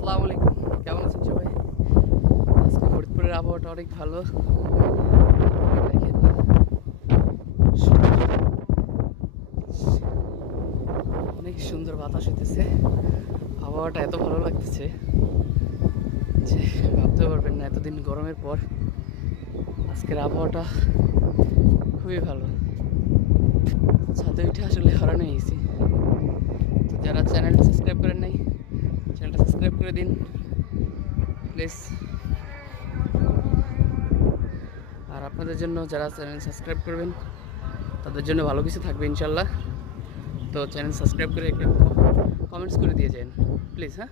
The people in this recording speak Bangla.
আসসালামু আলাইকুম, কেমন আছেন সবাই? আজকে ফরিদপুরের আবহাওয়াটা অনেক ভালো। দেখেন অনেক সুন্দর বাতাস হইতেছে, আবহাওয়াটা এত ভালো লাগতেছে যে ভাবতে পারবেন না। এতদিন গরমের পর আজকের আবহাওয়াটা খুবই ভালো। ছাদে উঠে আসলে হারানো হয়েছি। তো যারা চ্যানেলটা সাবস্ক্রাইব করেন নাই, চ্যানেলটা সাবস্ক্রাইব করে দিন প্লিজ। আর আপনাদের জন্য যারা চ্যানেল সাবস্ক্রাইব করবেন তাদের জন্য ভালো কিছু থাকবে ইনশাল্লাহ। তো চ্যানেল সাবস্ক্রাইব করে একটা কমেন্টস করে দিয়ে যান প্লিজ। হ্যাঁ,